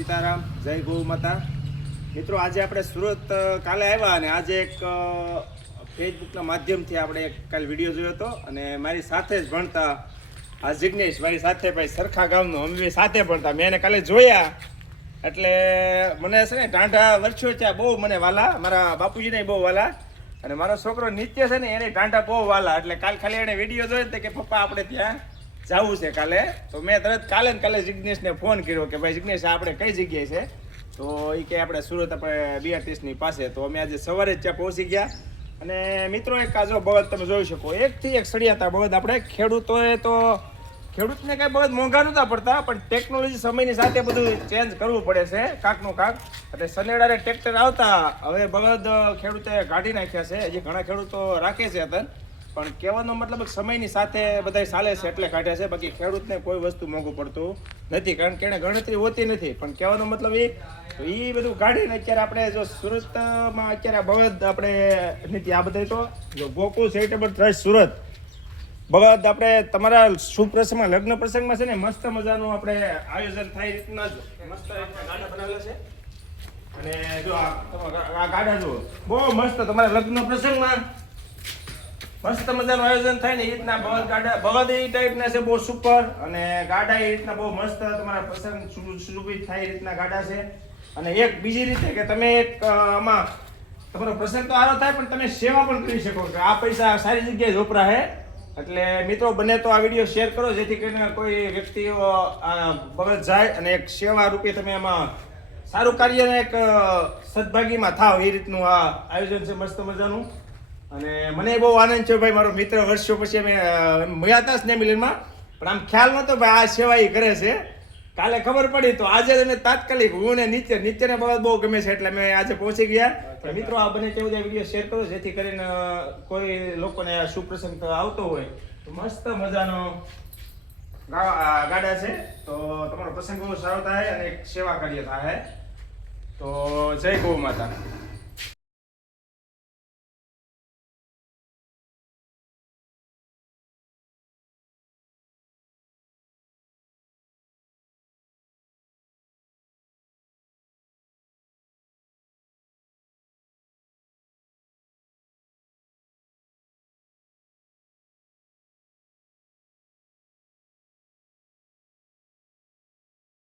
સીતારામ, જય ગૌ માતા. મિત્રો આજે આપણે સુરત કાલે આવ્યા અને આજે એક ફેસબુકના માધ્યમથી આપણે એક કાલે વિડીયો જોયો હતો અને મારી સાથે જ ભણતા આ જિગ્નેશ મારી સાથે ભાઈ સરખા ગામનો અમે સાથે ભણતા મેં એને કાલે જોયા એટલે મને છે ને ટાંટા વર્ષો ત્યાં બહુ મને વાલા, મારા બાપુજીને બહુ વાલા અને મારો છોકરો નિત્ય છે ને એને ટાંટા બહુ વાલા. એટલે કાલ ખાલી એને વિડીયો જોયો કે પપ્પા આપણે ત્યાં જવું છે કાલે, તો મેં તરત કાલે જિગ્નેશને ફોન કર્યો કે ભાઈ જિગ્નેશ આપણે કઈ જગ્યાએ છે, તો એ કે આપણે સુરત આપણે BRTSની પાસે. તો અમે આજે સવારે જ ત્યાં પહોંચી ગયા અને મિત્રો એક કાજો બળદ તમે જોઈ શકો, એકથી એક સળિયાતા બળદ. આપણે ખેડૂતોએ તો ખેડૂતને કાંઈ બળદ મોંઘા નહોતા પડતા, પણ ટેકનોલોજી સમયની સાથે બધું ચેન્જ કરવું પડે છે કાંકનું કાંક. એટલે સનેડારે ટ્રેક્ટર આવતા હવે બળદ ખેડૂતે કાઢી નાખ્યા છે. હજી ઘણા ખેડૂતો રાખે છે અત્યારે, પણ કહેવાનો મતલબ સમયની સાથે બધા ચાલે છે એટલે કાઢે છે. બાકી ખેડૂતને કોઈ વસ્તુ મોંઘું પડતું નથી, કારણ કે એને ગણતરી હોતી નથી. પણ કહેવાનો મતલબ એ બધું કાઢીને અત્યારે આપણે જો સુરતમાં અત્યારે બળદ આપણે નથી, આ બધા તો જો ગોકુળ ચેરિટેબલ ટ્રસ્ટ સુરત બળદ આપણે તમારા શુભ પ્રસંગમાં લગ્ન પ્રસંગમાં છે ને મસ્ત મજાનું આપણે આયોજન થાય રીતના જ મસ્ત ગાડા બનાવેલા છે. અને જો આ ગાડા જુઓ બહુ મસ્ત તમારા લગ્ન પ્રસંગમાં મસ્ત મજાનું આયોજન થાય ને એ રીતના બળદ ગાડા બળદ એ ટાઈપના છે બહુ સુપર, અને ગાડા એ રીતના બહુ મસ્ત તમારા પ્રસંગ સુશોભિત થાય એ રીતના ગાડા છે. અને એક બીજી રીતે કે તમે એક આમાં તમારો પ્રસંગ તો સારો થાય પણ તમે સેવા પણ કરી શકો કે આ પૈસા સારી જગ્યાએ જ વપરાય. એટલે મિત્રો બને તો આ વિડીયો શેર કરો જેથી કરીને કોઈ વ્યક્તિઓ બળદ જાય અને એક સેવા રૂપે તમે એમાં સારું કાર્યને એક સદભાગીમાં થાવ એ રીતનું આ આયોજન છે મસ્ત મજાનું. અને મને બહુ આનંદ છે ભાઈ, મારો મિત્ર વર્ષો પછી અમે મળ્યા હતા સ્નેહ મિલનમાં, પણ આમ ખ્યાલ નહોતો ભાઈ આ સેવા એ કરે છે. કાલે ખબર પડી તો આજે અમે તાત્કાલિક હું ને નીચેને બળદ બહુ ગમે છે એટલે અમે આજે પહોંચી ગયા. મિત્રો આ બને તે બધા વિડીયો શેર કરો જેથી કરીને કોઈ લોકોને સુપ્રસંગ આવતો હોય તો મસ્ત મજાનો ગાડા છે, તો તમારો પ્રસંગ બહુ સારો થાય અને એક સેવા કાર્ય થાય. તો જય ગૌ માતા.